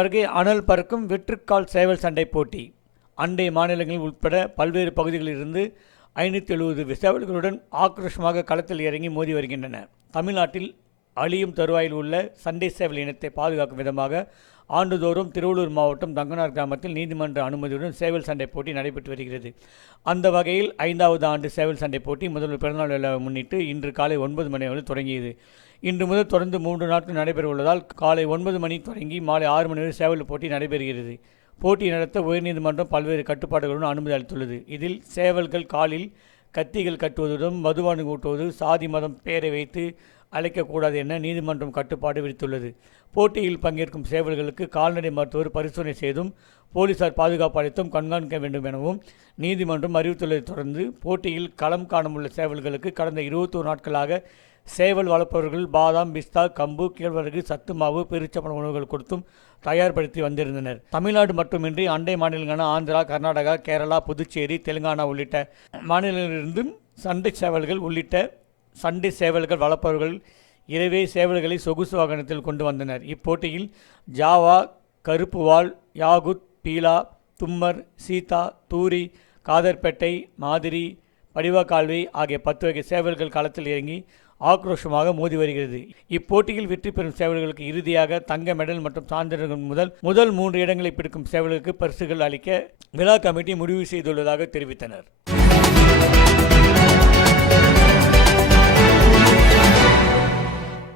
அருகே அனல் பறக்கும் வெற்றுக்கால் சேவல் சண்டை போட்டி. அண்டை மாநிலங்கள் உட்பட பல்வேறு பகுதிகளிலிருந்து ஐநூற்றி எழுபது சேவல்களுடன் ஆக்ரோஷமாக களத்தில் இறங்கி மோதி வருகின்றன. தமிழ்நாட்டில் அழியும் தருவாயில் உள்ள சண்டை சேவல் இனத்தை பாதுகாக்கும் விதமாக ஆண்டுதோறும் திருவள்ளூர் மாவட்டம் தங்கனார் கிராமத்தில் நீதிமன்ற அனுமதியுடன் சேவல் சண்டை போட்டி நடைபெற்று வருகிறது. அந்த வகையில் ஐந்தாவது ஆண்டு சேவல் சண்டை போட்டி முதல்வர் பிறந்தநாள் விழாவை முன்னிட்டு இன்று காலை ஒன்பது மணி வரை தொடங்கியது. இன்று முதல் தொடர்ந்து மூன்று நாட்கள் நடைபெற உள்ளதால் காலை ஒன்பது மணி தொடங்கி மாலை ஆறு மணி வரை சேவல் போட்டி நடைபெறுகிறது. போட்டி நடத்த உயர்நீதிமன்றம் பல்வேறு கட்டுப்பாடுகளுடன் அனுமதி அளித்துள்ளது. இதில் சேவல்கள் காலில் கத்திகள் கட்டுவதுடன் மதுபானம் ஊட்டுவது சாதி மதம் பெயரை வைத்து அழைக்கக்கூடாது என நீதிமன்றம் கட்டுப்பாடு விதித்துள்ளது. போட்டியில் பங்கேற்கும் சேவல்களுக்கு கால்நடை மருத்துவர் பரிசோதனை செய்தும் போலீசார் பாதுகாப்பு அளித்தும் கண்காணிக்க வேண்டும் எனவும் நீதிமன்றம் அறிவித்துள்ளதை தொடர்ந்து போட்டியில் களம் காணமுள்ள சேவல்களுக்கு கடந்த இருபத்தோரு நாட்களாக சேவல் வளர்ப்பவர்கள் பாதாம் பிஸ்தா கம்பு கேழ்வரகு சத்து மாவு பெருச்சப்பன உணவுகள் கொடுத்தும் தயார்படுத்தி வந்திருந்தனர். தமிழ்நாடு மட்டுமின்றி அண்டை மாநிலங்களான ஆந்திரா கர்நாடகா கேரளா புதுச்சேரி தெலுங்கானா உள்ளிட்ட மாநிலங்களிலிருந்தும் சண்டை சேவல்கள் உள்ளிட்ட சண்டை சேவல்கள் வளர்ப்பவர்கள் இரவே சேவல்களை சொகுசு வாகனத்தில் கொண்டு வந்தனர். இப்போட்டியில் ஜாவா கருப்புவால் யாகுத் பீலா தும்மர் சீதா தூரி காதர்பேட்டை மாதிரி படிவக்கால்வை ஆகிய பத்து வகை சேவல்கள் களத்தில் இறங்கி ஆக்ரோஷமாக மோதி வருகிறது. இப்போட்டியில் வெற்றி பெறும் சேவல்களுக்கு இறுதியாக தங்க மெடல் மற்றும் சான்றிதழ்கள் முதல் முதல் மூன்று இடங்களை பிடிக்கும் சேவல்களுக்கு பரிசுகள் அளிக்க விழா கமிட்டி முடிவு செய்துள்ளதாக தெரிவித்தனர்.